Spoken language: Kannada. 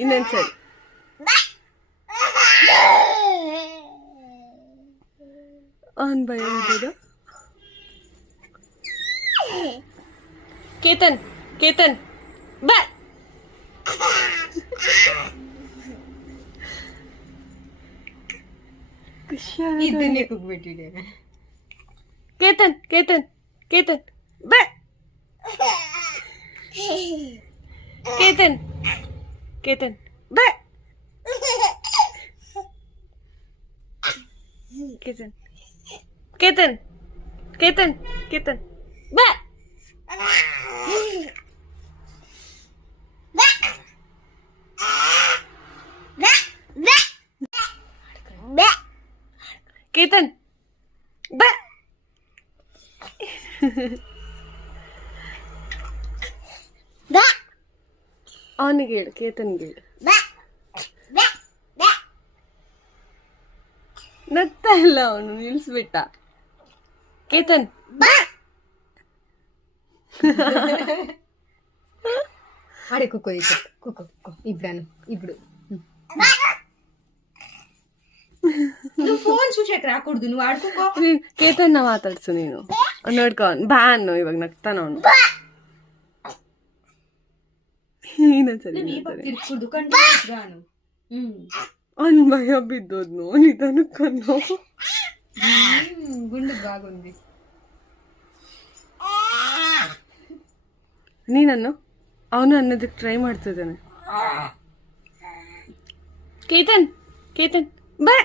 ಇನ್ನೊಂದ್ಸರಿ. ಅವನ್ ಭಯ ಇರ್ಬೋದು. ಕೇತನ್ ಕೇತನ್ ಬಾ. ಇದನ್ನೇ ಕೂಗ್ಬಿಟ್ಟಿದೆ. ಕೇತನ್ ಕೇತನ್ ಕೇತನ್ ಬಾ. ಕೇತನ್ ಕೇತನ್ ಬಾ. ಕೇತನ್ ಕೇತನ್ ಕೇತನ್ ಕೇತನ್ ಬಾ. ಕೇತನ್ ಬಾ. ಅವನಿಗೆ ಹೇಳು, ಕೇತನ್ಗೆ ಹೇಳು. ನಗ್ತಾ ಇಲ್ಲ ಅವನು, ನಿಲ್ಸ್ಬಿಟ್ಟ. ಕೇತನ್ ಬಾ. ಆಡೆ ಕುಕ್ಕೋ ಈಗ ಕುಕ್ಕೋ ಕುಕ್ಕೋ ಇಬ್ರಾನು ಇಬ್ರು. ಫೋನ್ ಸುಶೇಖರ್ ಹಾಕೊಡ್ದು ನೀವು ಆಡ್ಕೋ. ಕೇತನ್ನ ಮಾತಾಡ್ಸು ನೀನು. ನೋಡ್ಕೊ ಬಾ ಅನ್ನು, ಇವಾಗ ನಗ್ತಾನ ಅವನು. ಇನ್ನೊಂದ್ಸರಿ ತಿರ್ಸ್ಕೊಡ್ದು ಕಂಡು. ಅವ್ನ್ ಭಯ ಬಿದ್ದೋದ್ನು ನಿಧಾನಕ್ಕನ್ನು. ಗುಂಡು ಬಾಗುಂದಿ ನೀನನ್ನು ಅವನು ಅನ್ನೋದಕ್ಕೆ ಟ್ರೈ ಮಾಡ್ತಿದ್ದಾನೆ. ಕೇತನ್ ಕೇತನ್ ಬಾ.